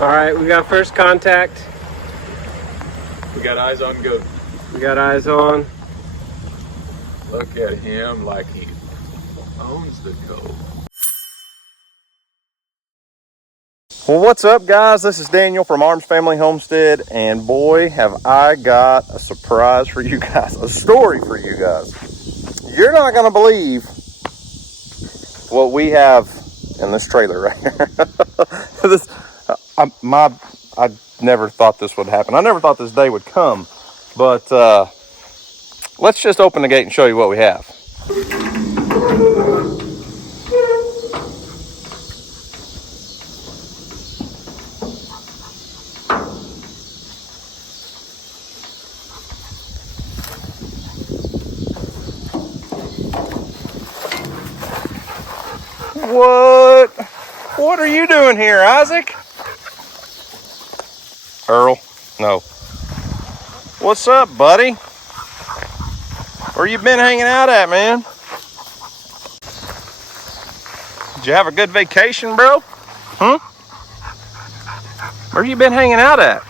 All right, we got first contact. We got eyes on goat. We got eyes on. Look at him like he owns the goat. Well, what's up, guys? This is Daniel from Arms Family Homestead, and boy, have I got a surprise for you guys, a story for you guys. You're not going to believe what we have in this trailer right here. I never thought this would happen. I never thought this day would come, but let's just open the gate and show you what we have. What are you doing here, Isaac? Earl? No. What's up, buddy? Where you been hanging out at, man? Did you have a good vacation, bro? Where you been hanging out at?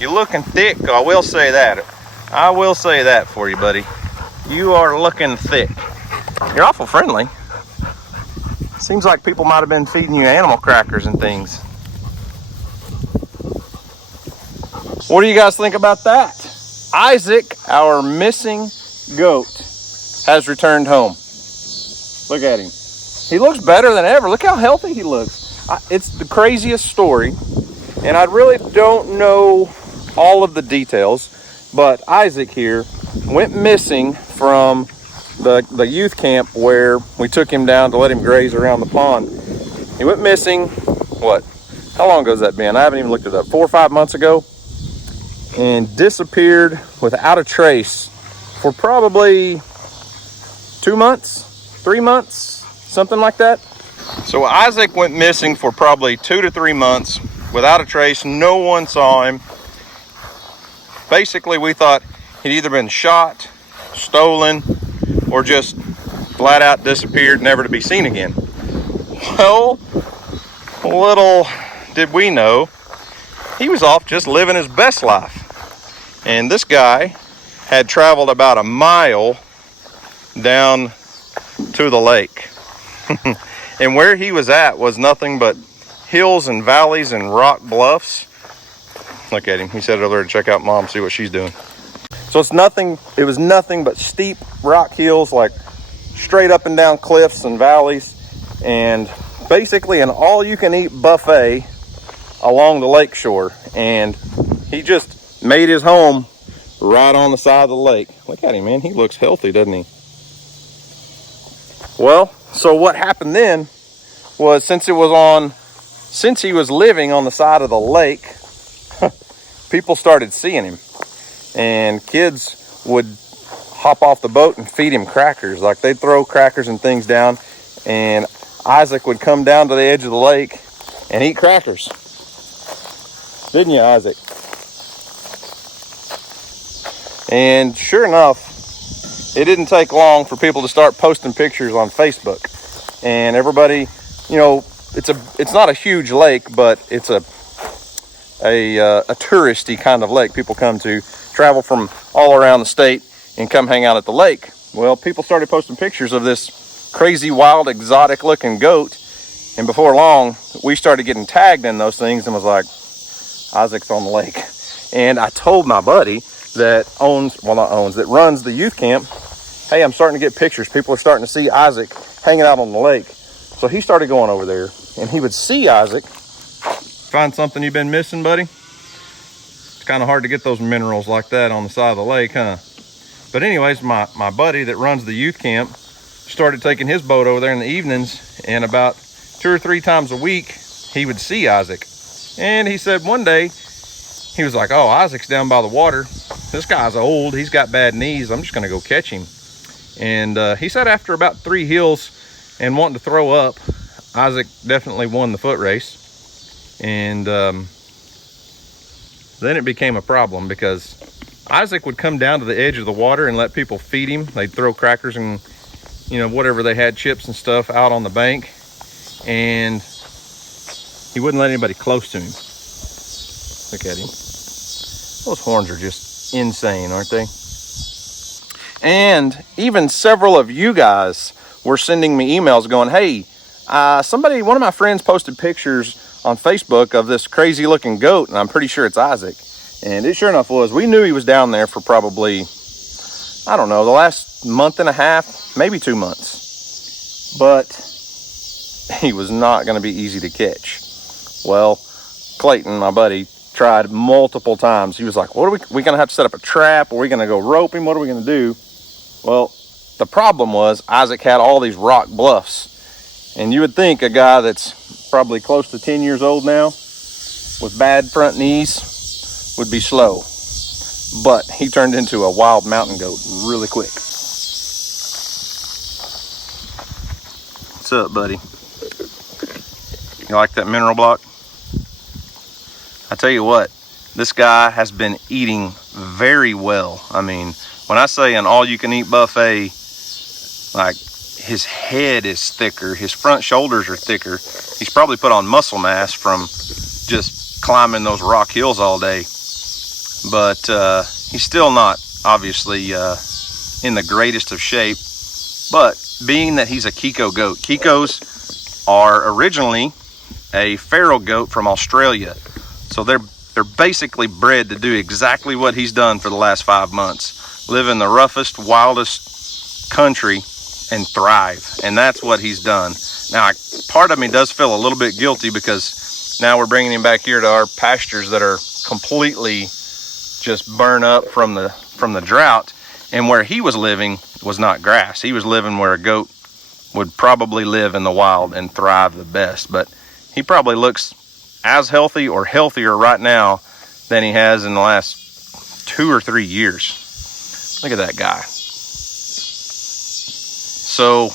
You're looking thick, I will say that. I will say that for you, buddy. You are looking thick. You're awful friendly. Seems like people might have been feeding you animal crackers and things. What do you guys think about that? Isaac, our missing goat, has returned home. Look at him. He looks better than ever. Look how healthy he looks. It's the craziest story, and I really don't know all of the details, but Isaac here went missing from the youth camp where we took him down to let him graze around the pond. He went missing, how long ago has that been? I haven't even looked it up. 4 or 5 months ago, and disappeared without a trace for probably 2 months, 3 months, something like that. So Isaac went missing for probably 2 to 3 months without a trace. No one saw him. Basically, we thought he'd either been shot, stolen, or just flat out disappeared, never to be seen again. Well, little did we know, he was off just living his best life. And this guy had traveled about a mile down to the lake. And where he was at was nothing but hills and valleys and rock bluffs. Look at him. He said over there to check out Mom, see what she's doing. So it was nothing but steep rock hills, like straight up and down cliffs and valleys, and basically an all-you-can-eat buffet along the lake shore. And he just made his home right on the side of the lake. Look at him, man. He looks healthy, doesn't he? Well, so what happened then was since he was living on the side of the lake, people started seeing him, and kids would hop off the boat and feed him crackers. Like, they'd throw crackers and things down, and Isaac would come down to the edge of the lake and eat crackers. Didn't you, Isaac? And sure enough, it didn't take long for people to start posting pictures on Facebook. And everybody, it's not a huge lake, but it's a touristy kind of lake. People come to travel from all around the state and come hang out at the lake. Well, people started posting pictures of this crazy, wild, exotic looking goat, and before long we started getting tagged in those things and was like, Isaac's on the lake. And I told my buddy that runs the youth camp, hey, I'm starting to get pictures. People are starting to see Isaac hanging out on the lake. So he started going over there, and he would see Isaac. Find something you've been missing, buddy? It's kind of hard to get those minerals like that on the side of the lake, huh? But anyways, my buddy that runs the youth camp started taking his boat over there in the evenings, and about 2 or 3 times a week, he would see Isaac. And he said one day, he was like, oh, Isaac's down by the water. This guy's old, he's got bad knees, I'm just gonna go catch him. And he said after about 3 hills and wanting to throw up, Isaac definitely won the foot race. And then it became a problem because Isaac would come down to the edge of the water and let people feed him. They'd throw crackers and you know, whatever they had, chips and stuff out on the bank, and he wouldn't let anybody close to him. Look at him. Those horns are just insane, aren't they? And even several of you guys were sending me emails going, hey, one of my friends posted pictures on Facebook of this crazy looking goat, and I'm pretty sure it's Isaac. And it sure enough was. We knew he was down there for probably, I don't know, the last month and a half, maybe 2 months. But he was not going to be easy to catch. Well, Clayton, my buddy, tried multiple times. He was like, what are we going to have to set up a trap? Are we going to go rope him? What are we going to do? Well, the problem was Isaac had all these rock bluffs. And you would think a guy that's probably close to 10 years old now with bad front knees would be slow. But he turned into a wild mountain goat really quick. What's up, buddy? You like that mineral block? I tell you what, this guy has been eating very well. I mean, when I say an all-you-can-eat buffet, like, his head is thicker, his front shoulders are thicker. He's probably put on muscle mass from just climbing those rock hills all day. But he's still not, obviously, in the greatest of shape. But being that he's a Kiko goat, Kikos are originally a feral goat from Australia. So they're basically bred to do exactly what he's done for the last 5 months. Live in the roughest, wildest country and thrive. And that's what he's done. Now, part of me does feel a little bit guilty because now we're bringing him back here to our pastures that are completely just burn up from the drought. And where he was living was not grass. He was living where a goat would probably live in the wild and thrive the best. But he probably looks as healthy or healthier right now than he has in the last 2 or 3 years. Look at that guy. So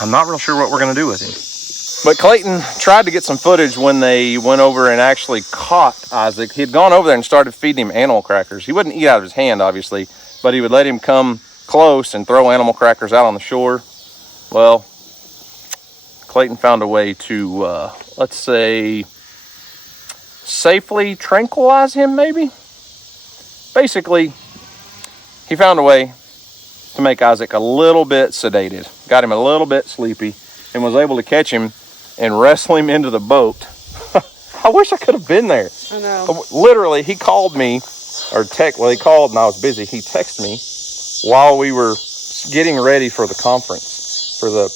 I'm not real sure what we're going to do with him. But Clayton tried to get some footage when they went over and actually caught Isaac. He had gone over there and started feeding him animal crackers. He wouldn't eat out of his hand, obviously, but he would let him come close and throw animal crackers out on the shore. Well, Clayton found a way to, let's say, safely tranquilize him, maybe? Basically, he found a way to make Isaac a little bit sedated. Got him a little bit sleepy and was able to catch him and wrestle him into the boat. I wish I could have been there. I know. Literally, he called me, he called and I was busy. He texted me while we were getting ready for the conference, for the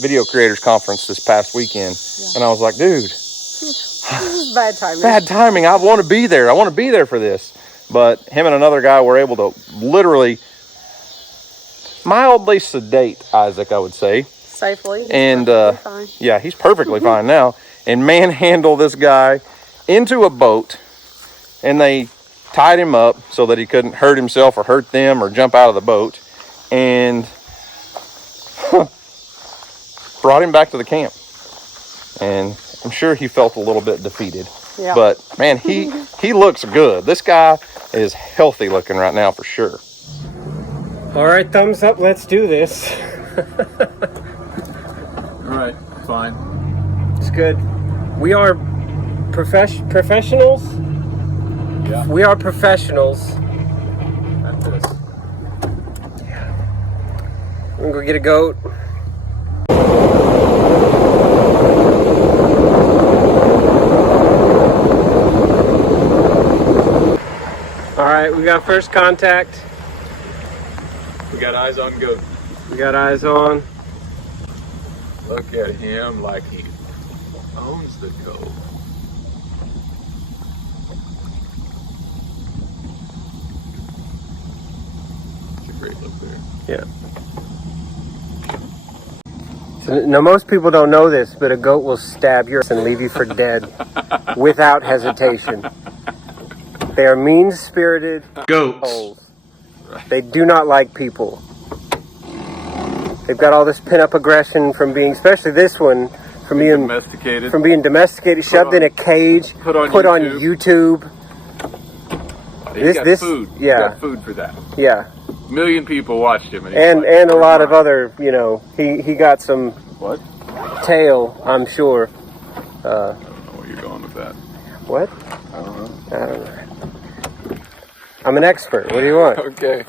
Video Creators Conference this past weekend. Yeah. And I was like, dude. This is bad timing. Bad timing. I want to be there. I want to be there for this. But him and another guy were able to literally mildly sedate Isaac, I would say. Safely. And fine. Yeah, he's perfectly fine now. And manhandle this guy into a boat, and they tied him up so that he couldn't hurt himself or hurt them or jump out of the boat, and brought him back to the camp. And I'm sure he felt a little bit defeated. Yeah. But man, he looks good. This guy is healthy looking right now for sure. All right, thumbs up. Let's do this. All right, fine. It's good. We are professionals. Yeah. We are professionals. At this. Yeah. I'm gonna go get a goat. All right, we got first contact. We got eyes on goat. We got eyes on. Look at him like he owns the goat. It's a great look there. Yeah. So, now, most people don't know this, but a goat will stab you and leave you for dead without hesitation. They are mean-spirited Goats. They do not like people. They've got all this pent-up aggression from being, especially this one, from being domesticated, shoved in a cage, put on YouTube. He got food. He got food for that. Yeah. A million people watched him. And a lot of other, you know, he got some tail, I'm sure. I don't know where you're going with that. What? I don't know. I don't know. I'm an expert. What do you want? Okay.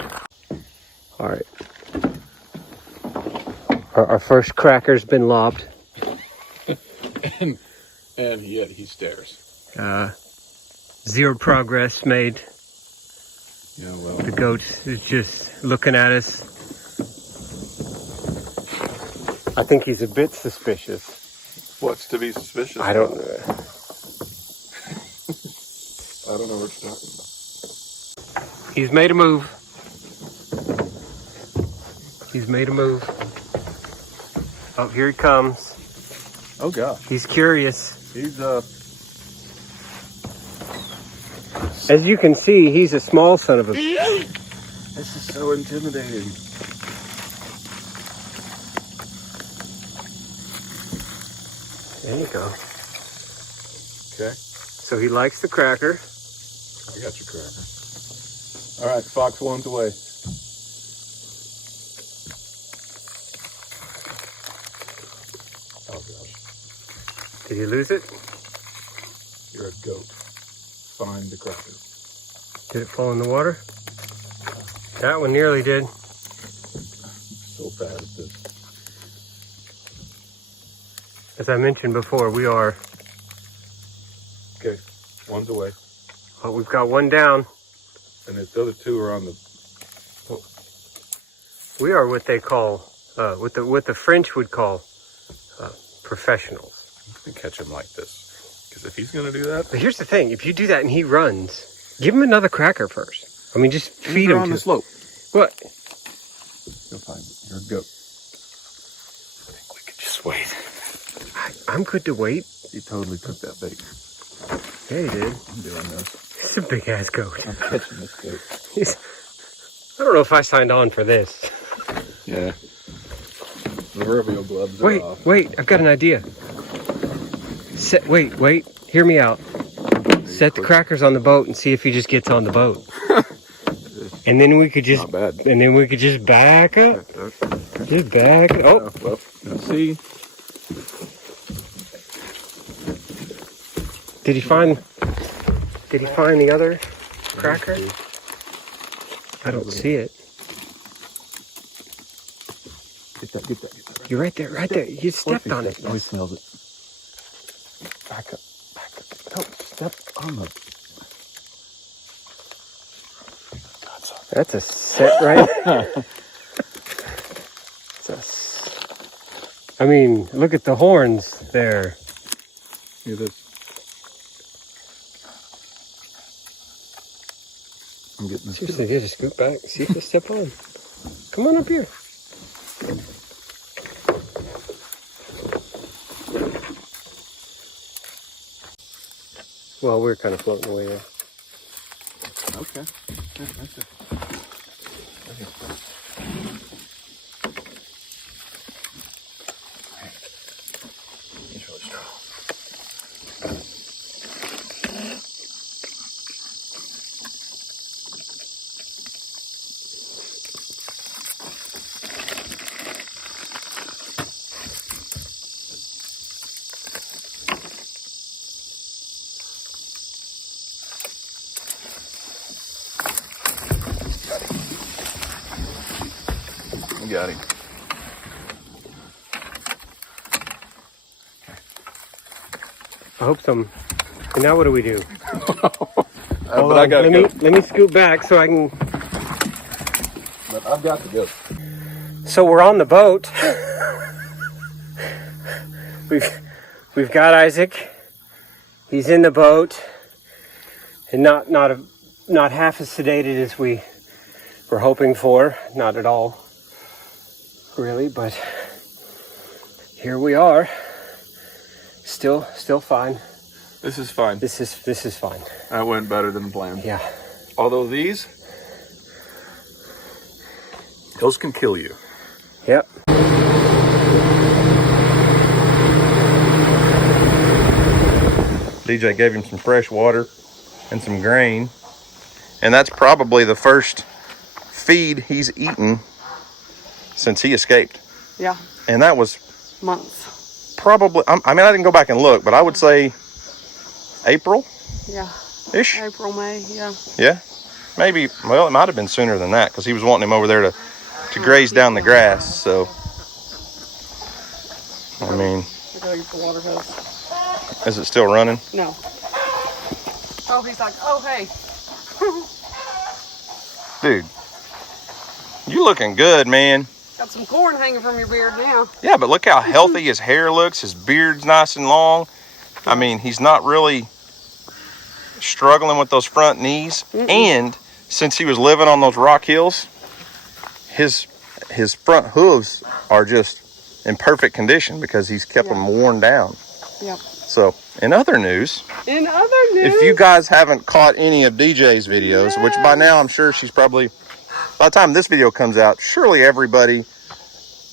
All right. Our first cracker's been lobbed. and yet he stares. Zero progress made. Yeah, well. The goat is just looking at us. I think he's a bit suspicious. What's to be suspicious? I don't know. I don't know what you're talking about. He's made a move. He's made a move. Oh, here he comes. Oh, God. He's curious. He's, As you can see, he's a small son of a... This is so intimidating. There you go. Okay. So he likes the cracker. I got your cracker. All right, Fox 1's away. Oh, gosh. Did you lose it? You're a goat. Find the cracker. Did it fall in the water? That one nearly did. So bad at this. As I mentioned before, we are... Okay, one's away. Oh, we've got one down. And the other two are on the... We are what they call, what the French would call, professionals. I'm gonna catch him like this. Because if he's gonna do that... But here's the thing, if you do that and he runs, give him another cracker first. I mean, just feed him on the slope. What? You'll find it. You're a goat. I think we could just wait. I'm good to wait. He totally took that bait. Yeah, he did. I'm doing this. He's a big ass goat. I'm catching this goat. I don't know if I signed on for this. Yeah. The proverbial gloves are off. Wait, I've got an idea. Wait, hear me out. Set the crackers on the boat and see if he just gets on the boat. And then we could just... Not bad. And then we could just back up. Just back up. Oh. Well, let's see. Did he find the other cracker? I don't see it. Get that. You're right there. You stepped on it. Oh, he smells it. Back up. Don't step on the... That's a set right. I mean, look at the horns there. Look at this. I'm getting this. Seriously, just scoot back. See if they step on. Come on up here. Well, we're kind of floating away there. Okay. Yeah, that's it. Okay. He's really strong. Got him. I hope some. And now what do we do? But I gotta go. Let me scoot back so I can. But I've got to go. So we're on the boat. We've got Isaac. He's in the boat, and not half as sedated as we were hoping for. Not at all, really. But here we are. Still fine. This is fine. This is fine. That went better than planned. Yeah. Although those can kill you. Yep. DJ gave him some fresh water and some grain, And that's probably the first feed he's eaten since he escaped. Yeah. And that was Months. probably, I mean, I didn't go back and look, but I would say April. Yeah. Ish. April, May. Yeah. Yeah. Maybe, well, it might have been sooner than that because he was wanting him over there to graze down the grass. So, I mean, I gotta use the water hose. is it still running? No. Oh, he's like, oh, hey. Dude, you looking good, man. Got some corn hanging from your beard now. Yeah, but look how healthy his hair looks. His beard's nice and long. I mean, he's not really struggling with those front knees. And since he was living on those rock hills, his front hooves are just in perfect condition because he's kept them worn down. Yep. So, in other news, if you guys haven't caught any of DJ's videos, which by now I'm sure she's probably, by the time this video comes out, surely everybody,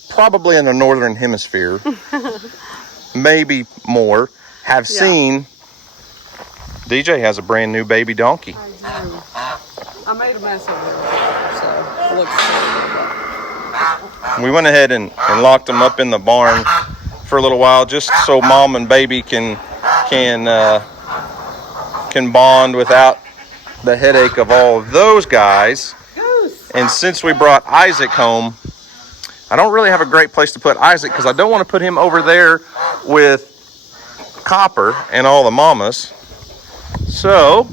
probably in the northern hemisphere, maybe more, have seen DJ has a brand new baby donkey. I made a mess of it, so it looks good. We went ahead and locked them up in the barn for a little while, just so mom and baby can bond without the headache of all of those guys. And since we brought Isaac home, I don't really have a great place to put Isaac because I don't want to put him over there with Copper and all the mamas. So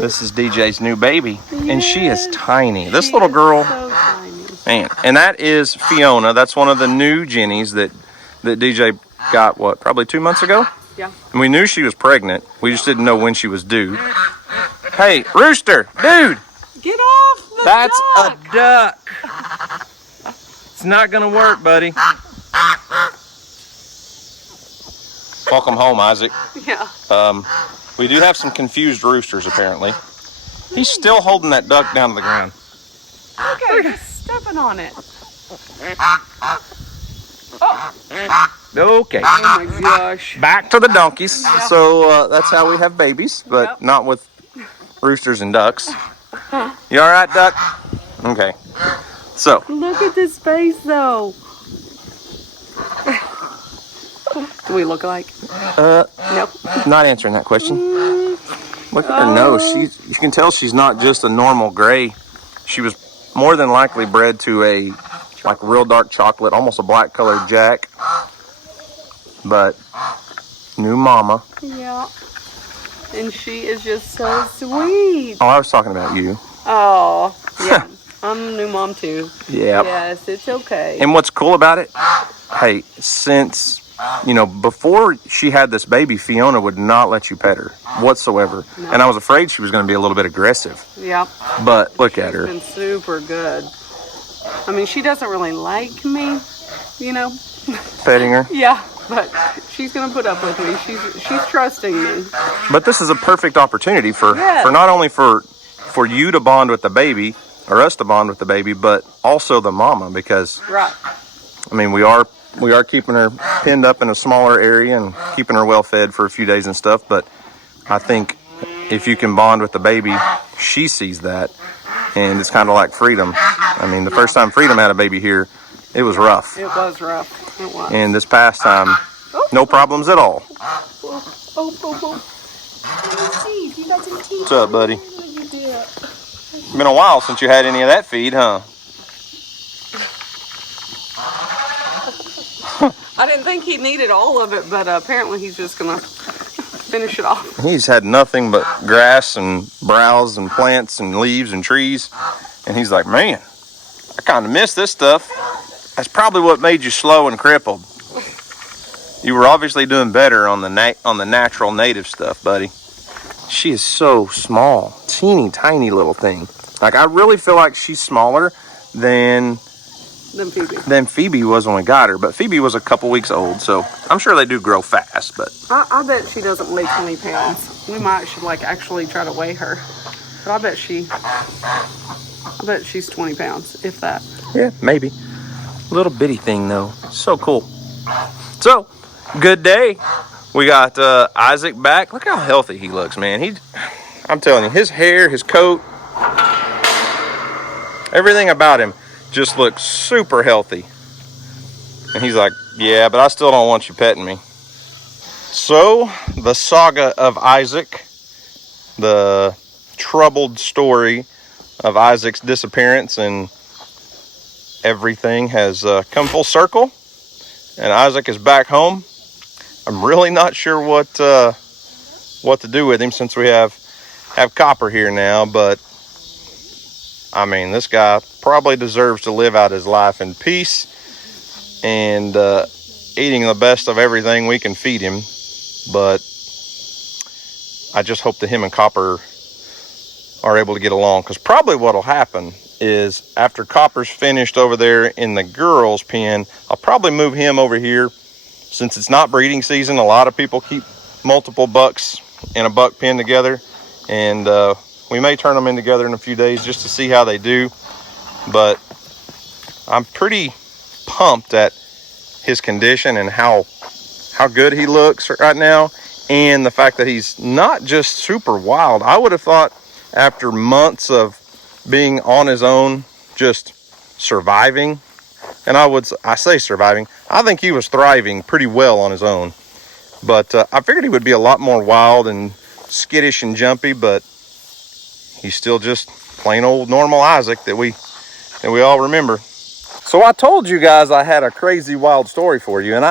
this is DJ's new baby, and she is tiny. This little girl, So tiny. man, and that is Fiona. That's one of the new Jennies that DJ got, what, probably 2 months ago? Yeah. And we knew she was pregnant. We just didn't know when she was due. Hey, Rooster, dude. Get off the That's duck. a duck. It's not going to work, buddy. Welcome home, Isaac. Yeah. We do have some confused roosters, apparently. He's still holding that duck down to the ground. Okay, just stepping on it. Okay. Oh my gosh. Back to the donkeys. So that's how we have babies, but not with roosters and ducks. You all right, duck? Okay. So. Look at this face, though. Do we look like? Nope. Not answering that question. Look at her nose. You can tell she's not just a normal gray. She was more than likely bred to a real dark chocolate, almost a black colored Jack. But new mama. Yeah. And she is just so sweet. Oh, I was talking about you. Oh, yeah. I'm a new mom too. Yeah. Yes, it's okay. And what's cool about it? Hey, since before she had this baby, Fiona would not let you pet her whatsoever. No. And I was afraid she was going to be a little bit aggressive. Yep. But look at her. She's been super good. I mean, she doesn't really like me, Petting her? Yeah, but she's going to put up with me. She's trusting me. But this is a perfect opportunity for not only for you to bond with the baby, or us to bond with the baby, but also the mama, because right. I mean, we are keeping her pinned up in a smaller area and keeping her well fed for a few days and stuff. But I think if you can bond with the baby, she sees that, and it's kind of like Freedom. I mean, the first time Freedom had a baby here, it was rough. It was rough. It was. And this past time, no problems at all. What's up, buddy? It's been a while since you had any of that feed, huh? I didn't think he needed all of it, but apparently he's just going to finish it off. He's had nothing but grass and browse and plants and leaves and trees. And he's like, man, I kind of miss this stuff. That's probably what made you slow and crippled. You were obviously doing better on the natural native stuff, buddy. She is so small. Teeny tiny little thing. Like, I really feel like she's smaller than Phoebe was when we got her. But Phoebe was a couple weeks old, so I'm sure they do grow fast. But I bet she doesn't weigh 20 pounds. We should actually try to weigh her. But I bet she's 20 pounds, if that. Yeah, maybe. Little bitty thing, though. So cool. So, good day. We got Isaac back. Look how healthy he looks, man. I'm telling you, his hair, his coat, everything about him just looks super healthy. And he's like, yeah, but I still don't want you petting me. So, the saga of Isaac, the troubled story of Isaac's disappearance, and everything has come full circle. And Isaac is back home. I'm really not sure what to do with him since we have Copper here now, but I mean, this guy probably deserves to live out his life in peace and eating the best of everything we can feed him. But I just hope that him and Copper are able to get along, because probably what'll happen is after Copper's finished over there in the girls' pen, I'll probably move him over here. Since it's not breeding season, a lot of people keep multiple bucks in a buck pen together, and we may turn them in together in a few days just to see how they do. But I'm pretty pumped at his condition and how good he looks right now, and the fact that he's not just super wild. I would have thought after months of being on his own, just surviving, and I say surviving, I think he was thriving pretty well on his own. But I figured he would be a lot more wild and skittish and jumpy, but he's still just plain old normal Isaac that we all remember. So I told you guys I had a crazy wild story for you, and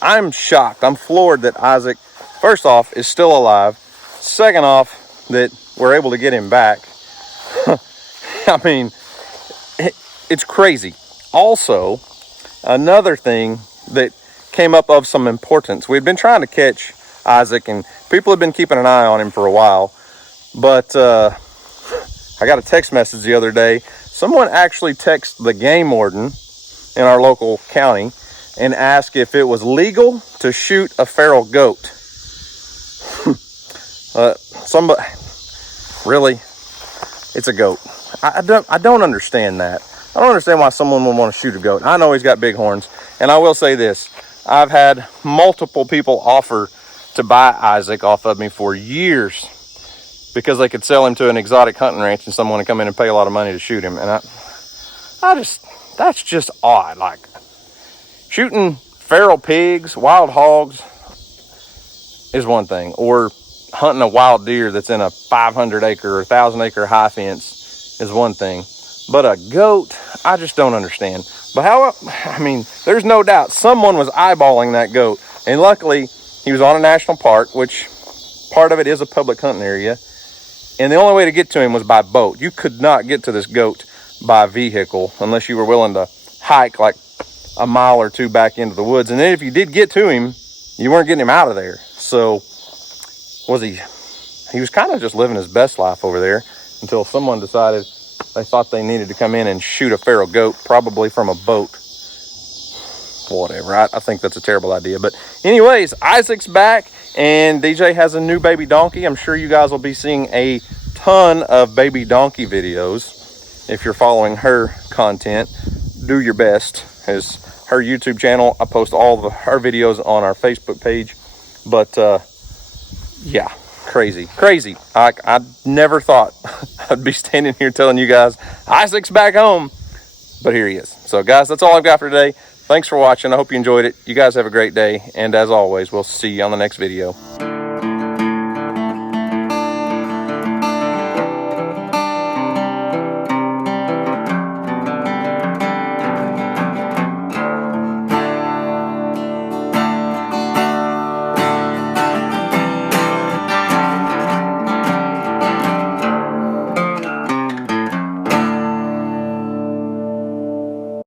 I'm shocked. I'm floored that Isaac, first off, is still alive. Second off, that we're able to get him back. I mean, it's crazy. Also, another thing that came up of some importance. We'd been trying to catch Isaac, and people have been keeping an eye on him for a while. But I got a text message the other day. Someone actually texted the game warden in our local county and asked if it was legal to shoot a feral goat. Somebody, really? It's a goat. I don't understand that. I don't understand why someone would want to shoot a goat. I know he's got big horns, and I will say this. I've had multiple people offer to buy Isaac off of me for years because they could sell him to an exotic hunting ranch and someone would come in and pay a lot of money to shoot him. And that's just odd. Like, shooting feral pigs, wild hogs is one thing, or hunting a wild deer that's in a 500 acre or 1,000 acre high fence is one thing. But a goat, I just don't understand. But I mean, there's no doubt someone was eyeballing that goat. And luckily, he was on a national park, which part of it is a public hunting area. And the only way to get to him was by boat. You could not get to this goat by vehicle unless you were willing to hike like a mile or two back into the woods. And then if you did get to him, you weren't getting him out of there. So he was kind of just living his best life over there until someone decided they thought they needed to come in and shoot a feral goat, probably from a boat. Whatever, I think that's a terrible idea. But anyways, Isaac's back, and DJ has a new baby donkey. I'm sure you guys will be seeing a ton of baby donkey videos. If you're following her content, do your best. As her YouTube channel, I post all of her videos on our Facebook page. But yeah, crazy. I never thought I'd be standing here telling you guys Isaac's back home, but here he is. So guys, that's all I've got for today. Thanks for watching. I hope you enjoyed it. You guys have a great day, and as always, we'll see you on the next video.